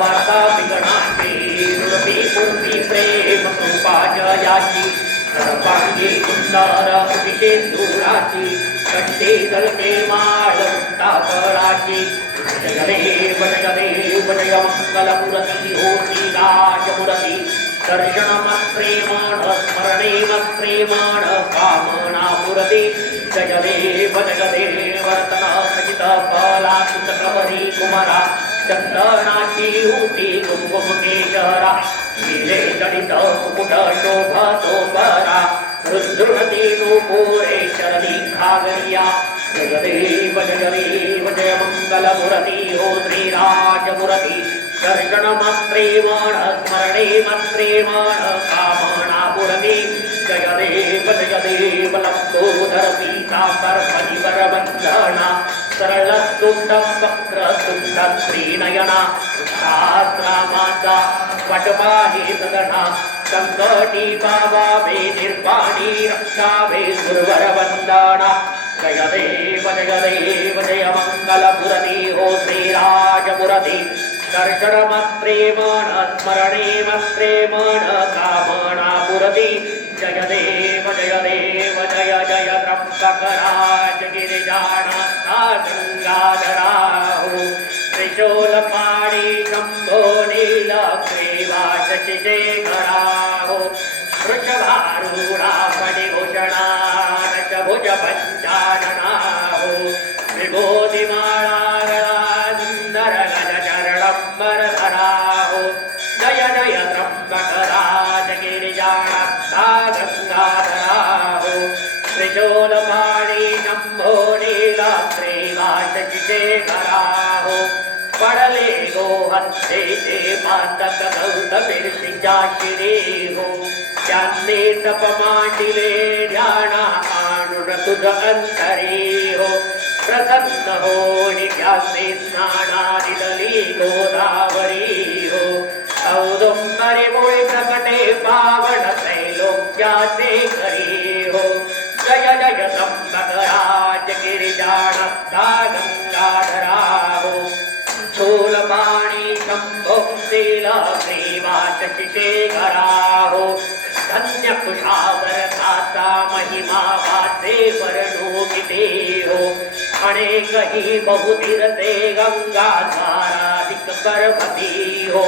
बाबा विगणाची मूर्ती मूर्ती प्रेम कृपा जयाची सर्वांगी सुंदर विशेषुराची कंठी जलते माळ मुक्ताफळाची जय देव जय मंगलमूर्ती हो श्रीराजमूर्ती दर्शनमत्प्रेमण स्मरणेमत्प्रेमण कामनामूर्ती जय देव वर्तन सहित फलाकुतकवरी कुमारा चंदनाची ऊटी कुंकुमकेशरा नीले जडित मुकुट शोभतो परा रुद्रुणती नूपुरे शरणी खागरिया जय देव जय मंगलमूर्ती हो श्रीराजमूर्ती दर्शनमत्प्रेमण स्मरणेमत्प्रेमण कामनामूर्ती जय देव लंबोदर पीतांबर परिवरवंदना सरलस्तुष्टं वक्रतुण्डं श्रीनयना सहस्रामाचा वटपाहि सदना संकटी पावाभे निर्वाणी रक्षाभे सुरवरवंदना जय देव जय मंगलमूर्ती हो श्रीराजमूर्ती दर्शनमत्प्रेमण स्मरणेमत्प्रेमण कामनामूर्ती जय देव जय त्र्यंबकराज गिरिजानाथा गंगाधरा हो त्रिशूलपाणि शंभो नीलग्रीवा शशिशेखरा हो वृषभारूढा फणिभूषणा दशभुज पंचानना हो विभूतिमाला सुंदर गजचरणम्बरधरा हो जय त्र्यंबकराज गिरिजानाथा गंगाधरा हो त्रिशूलपाणि शंभो नीलग्रीवा शशिशेखरा हो पडले गो हत्तेचे पातक गौतमीर्षीच्या शिरी हो त्यांनी तप मांडिले ध्याना आणून तुझ अंतरी हो प्रसन्न होनी त्यांनी स्नाना दिली गोदावरी हो औदुंबरी मुळे प्रकटे पावन त्रैलोक्याचे करी हो जय त्र्यंबकराज गिरिजानाथा गंगाधरा हो शूलपाणि शंभो नीलग्रीवा शशिशेखरा हो धन्य कुशावरताचा महिमा वाचे वर्णोकिते हो अनेक ही बहुतीरथे गंगा साराधिक पर्वती हो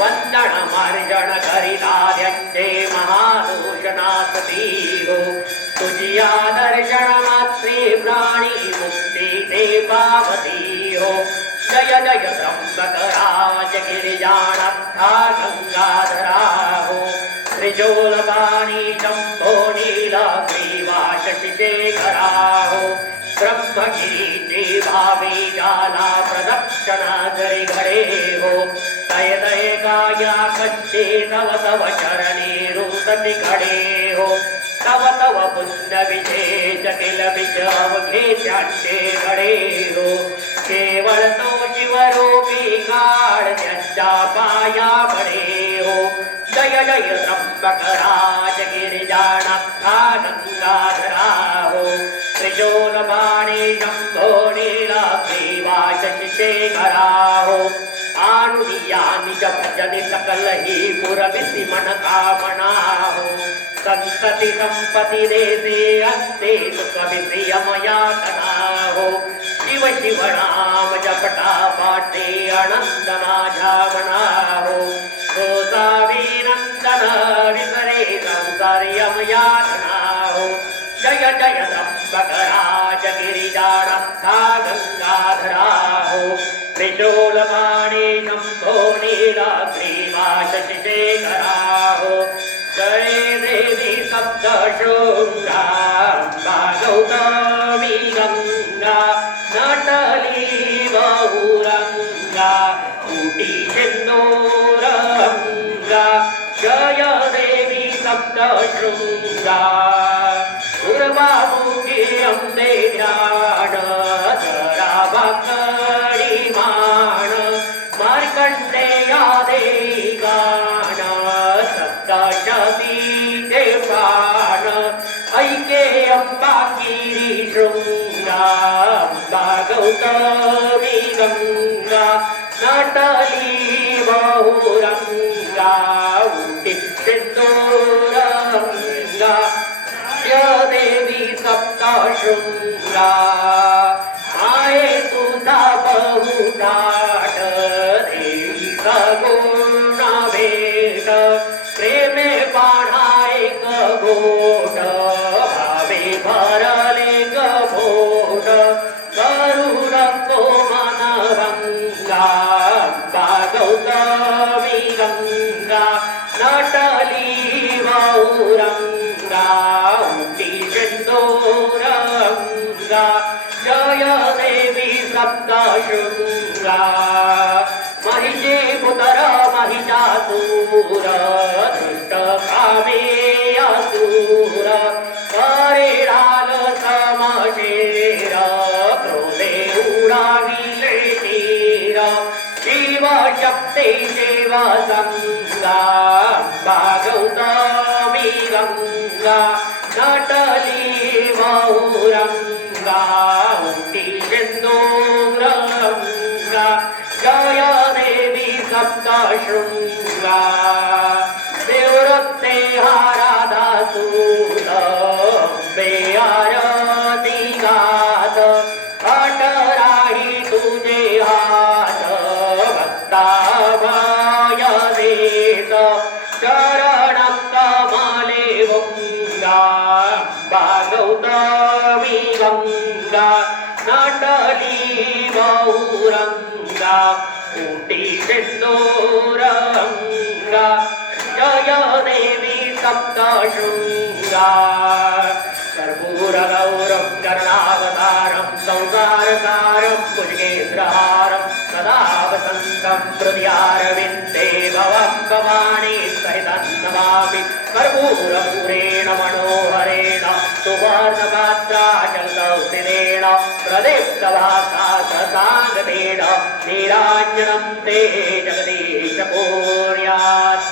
वंदन मार्जन करिता त्यांचे महादूषणासती हो तुझिया दर्शन मात्रे प्राणी मुक्ती ते पावती हो जय त्र्यंबकराज गिरिजानाथा गंगाधरा हो त्रिशूलपाणि शंभो नीलग्रीवा शशिशेखरा हो ब्रह्मगिरीचे भावे जाला प्रदक्षिणा जरी घडे हो तय तय काया कच्चे तव चरणी रुदती घडे हो तव पुण्य विशेष किल विषव घेत्यांचे घडे हो केवळ तो शिवरूपी काळ त्यांच्या पाया पडे हो जय त्र्यंबकराज गिरिजानाथा गंगाधरा हो त्रिशूलपाणि शंभो नीलग्रीवा शशिशेखरा हो आणुनिया निज भजनि सकल ही पुरविसी मन कामना हो संतति संपत्ति देते अंते सुख विषयमयातना हो शिव शिव नाम जपटा पाटे आनंद माझा मना हो गोसावीनंदन विसरे संसार्यमयातना हो जय त्र्यंबकराज गिरिजानाथा गंगाधरा हो त्रिशूलपाणि शंभो नीलग्रीवा शशिशेखरा हो जय देवी सप्तशृंगा गौतमी गंगा नटली बहुरंगा ऊटी सिंदूरंगा जय देवी सप्तशृंगा उर्वामुखी अंबे ध्यान जरा भाकडी मान मार्कंडेया देवी गान सप्तशती ते प्राण ऐके अंबा किरी शृंगा अंबा गौतमी गंगा नटली बहुरङ्गा उदितसिन्दूरङ्गा देवी सप्तशृङ्गा माये तुझा बहुदाट देवी सगुण भेट प्रेमे पाढा एक गोट भावे भरले गभोट करू नको मनभंगा गौतमी गंगा नटली बहुरंगा उटी सिंदूरंगा जय देवी सप्तशृंगा महिषे पुत्र महिषासुर दुष्ट कामे असुर परिणाल समशेर क्रोधे उडाविले तीर शिव शक्ती शिव संगा गौतमी गंगा नटली बहुरंगा उटी सिंदूरंगा जय देवी सप्तशृंगा देवरत्ते हारादासूत बेआरती गात अटराही तुझे हात भक्ता भय देत चरण कमले गंगा गौतमी गंगा नटली बहुरंगा उटी सिंदूरंगा जय देवी सप्तशृंगा कर्पूरगौरं करुणावतारं संसारसारं भुजगेन्द्रहारं सदा वसन्तं हृदयारविन्दे भवं भवानी सहितं नमामि कर्पूरपूरेण मनोहरेण सुवर्णपात्राचलदौस्तिनेन प्रदीप्तभासा ससाङ्गतेन नीराञ्जनं ते जगदीश कुर्यात्